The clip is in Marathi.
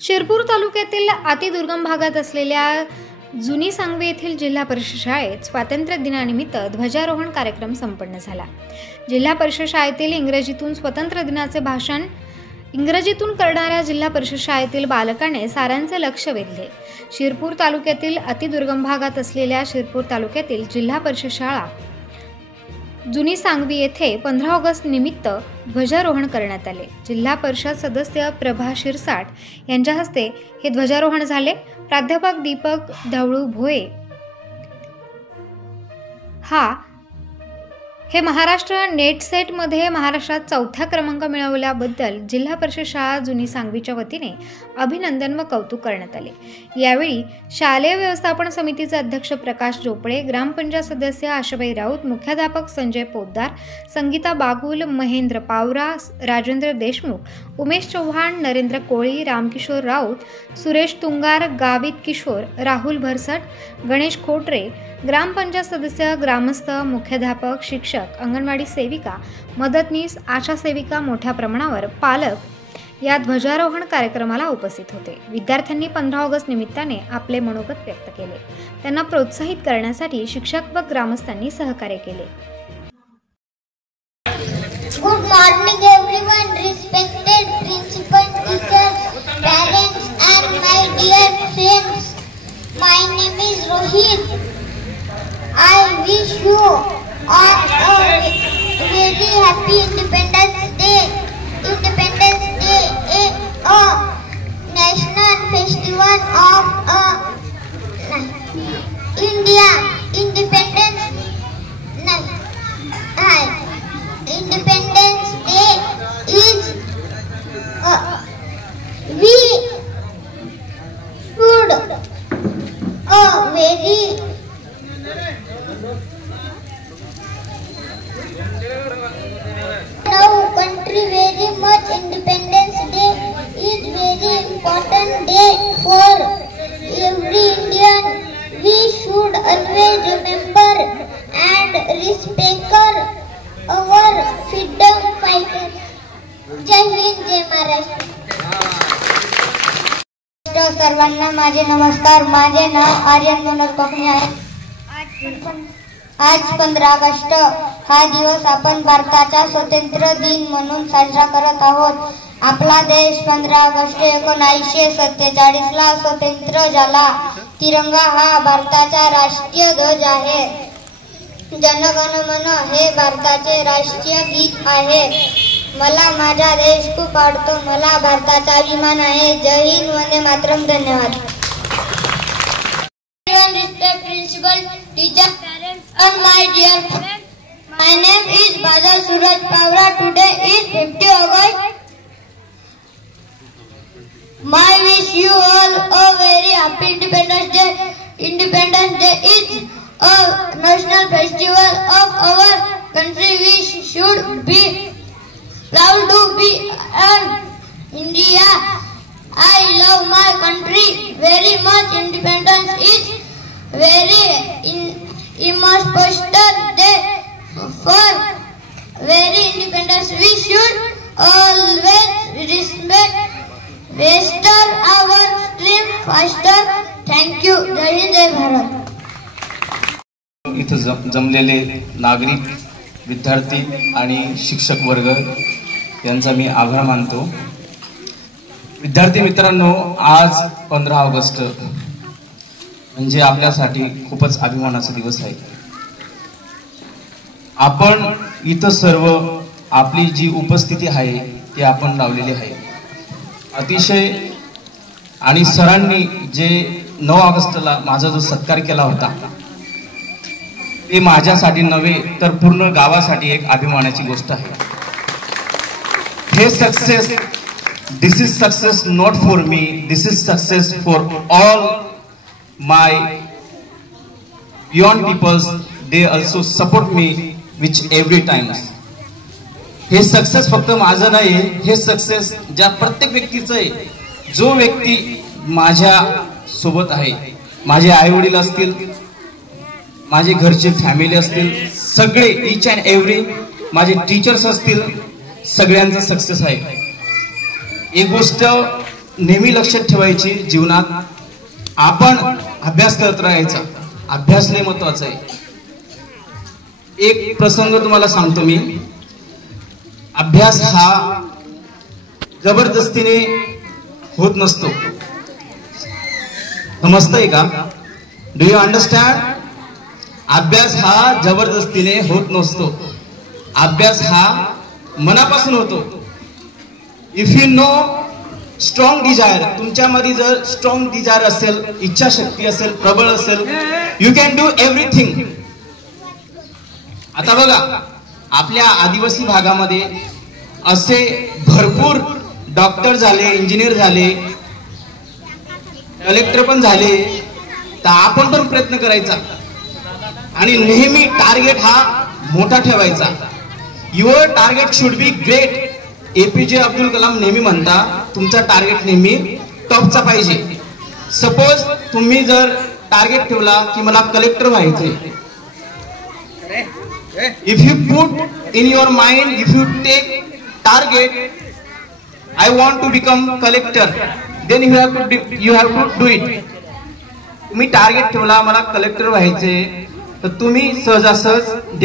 शिरपूर तालुक्यातील अतिदुर्गम भागात असलेल्या जुनी सांगवी येथील जिल्हा परिषद शाळेत स्वातंत्र्य दिनानिमित्त ध्वजारोहण कार्यक्रम संपन्न झाला। जिल्हा परिषद शाळेतील इंग्रजीतून स्वातंत्र्य दिनाचे भाषण इंग्रजीतून करणाऱ्या जिल्हा परिषद शाळेतील बालकाने साऱ्यांचे लक्ष वेधले। शिरपूर तालुक्यातील अतिदुर्गम भागात असलेल्या शिरपूर तालुक्यातील जिल्हा परिषद शाळा जुनी सांगवी येथे 15 ऑगस्ट निमित्त ध्वजारोहण करण्यात आले। जिल्हा परिषद सदस्य प्रभा शिरसाट यांच्या हस्ते हे ध्वजारोहण झाले। प्राध्यापक दीपक धवळू भोये हे महाराष्ट्र नेट सेट मध्ये महाराष्ट्रात 4था क्रमांक मिळवल्याबद्दल जिल्हा परिषद शाळा जुनी सांगवीच्या वतीने अभिनंदन व कौतुक करण्यात आले। यावेळी शालेय व्यवस्थापन समितीचे अध्यक्ष प्रकाश जोपळे, ग्रामपंचायत सदस्य आशाबाई राऊत, मुख्याध्यापक संजय पोद्दार, संगीता बागुल, महेंद्र पावरा, राजेंद्र देशमुख, उमेश चव्हाण, नरेंद्र कोळी, रामकिशोर राऊत, सुरेश तुंगार, गावित किशोर, राहुल भरसट, गणेश खोटरे, ग्रामपंचायत सदस्य, ग्रामस्थ, मुख्याध्यापक, शिक्षक, अंगणवाडी सेविका, मदतनीस, आशा सेविका, मोठ्या प्रमाणावर पालक या ध्वजारोहण कार्यक्रमाला उपस्थित होते। विद्यार्थ्यांनी 15 ऑगस्ट निमित्ताने आपले मनोगत व्यक्त केले। त्यांना प्रोत्साहित करण्यासाठी शिक्षक व ग्रामस्थांनी सहकार्य केले। Good morning everyone, respected principal, teachers, parents and my dear friends. My name is Rohit. I wish you all a very happy Independence Day. Independence Day is a national festival of India. Independence Day is we should a very now country very much. Independence Day is very important day for every Indian. We should always remember and respect our freedom fighters. जय हिंद, जय महाराष्ट्र। सर्वांना माझे नमस्कार। माझे नाव आर्यन मनोहर कोकणे आहे। आज 15 ऑगस्ट हा दिवस आपण भारताचा स्वातंत्र्य दिन म्हणून साजरा करत आहोत। आपला देश 15 ऑगस्ट 1947 ला स्वतंत्र झाला। तिरंगा हा भारताचा राष्ट्रीय ध्वज आहे। जन गण मन हे भारताचे राष्ट्रीय गीत आहे। मला माझा देश खूप आवडतो। मला भारताचा अभिमान आहे। जय हिंद, वंदे मातरम। धन्यवाद। Respected principal, teacher, parents and my dear friends. My name is Badal Suraj Pawra. Today is 50 August. My wish you all a very happy Independence Day. Independence Day is a national festival of our country. We should be proud to be an India. I love my country very much. Independence is very important day for very independence. We should always respect Western our stream faster. Thank you. जय हिंद, जय भारत। इथं जमलेले नागरिक, विद्यार्थी आणि शिक्षक वर्ग यांचा मी आभार मानतो। विद्यार्थी मित्रांनो, आज 15 ऑगस्ट म्हणजे आपल्यासाठी खूपच अभिमानाचा दिवस आहे। आपण इथं सर्व आपली जी उपस्थिती आहे ती आपण लावलेली आहे। अतिशय आणि सरांनी जे 9 ऑगस्टला माझा जो सत्कार केला होता ते माझ्यासाठी नव्हे तर पूर्ण गावासाठी एक अभिमानाची गोष्ट आहे। हे success, this is success not for me, this is success for all my beyond peoples. They also support me which every times. हे सक्सेस फक्त माझं नाही, हे सक्सेस ज्या प्रत्येक व्यक्तीचं आहे। जो व्यक्ती माझ्या सोबत आहे, माझे आई वडील असतील, माझे घरचे फॅमिली असतील, सगळे इच अँड एव्हरी, माझे टीचर्स असतील, सगळ्यांचा सक्सेस आहे। एक गोष्ट नेहमी लक्षात ठेवायची जीवनात आपण अभ्यास करत राहायचा. अभ्यास लय महत्वाचा आहे. एक प्रसंग तुम्हाला सांगतो मी. अभ्यास हा जबरदस्तीने होत नसतो. समजतंय का? Do you understand? अभ्यास हा जबरदस्तीने होत नसतो. अभ्यास हा मनापासून होतो. If you no strong desire, तुमच्यामध्ये जर स्ट्रॉंग डिझायर असेल, इच्छाशक्ती असेल, प्रबळ असेल, यू कॅन डू एव्हरीथिंग. आता बघा, आपल्या आदिवासी भागामध्ये असे भरपूर डॉक्टर झाले, इंजिनियर झाले, कलेक्टर पण झाले. तर आपण पण प्रयत्न करायचा आणि नेहमी टार्गेट हा मोठा ठेवायचा. Your target should be great. APJ Abdul Kalam नेहमी म्हणता, तुमचा टार्गेट नेहमी टॉपचा पाहिजे. सपोज तुम्ही जर टार्गेट ठेवला की मला कलेक्टर व्हायचे, if you put in your mind, if you take target, I want to become collector, then you have to do it. तुम्ही टार्गेट ठेवला मला कलेक्टर व्हायचे, तर तुम्ही सहजासहज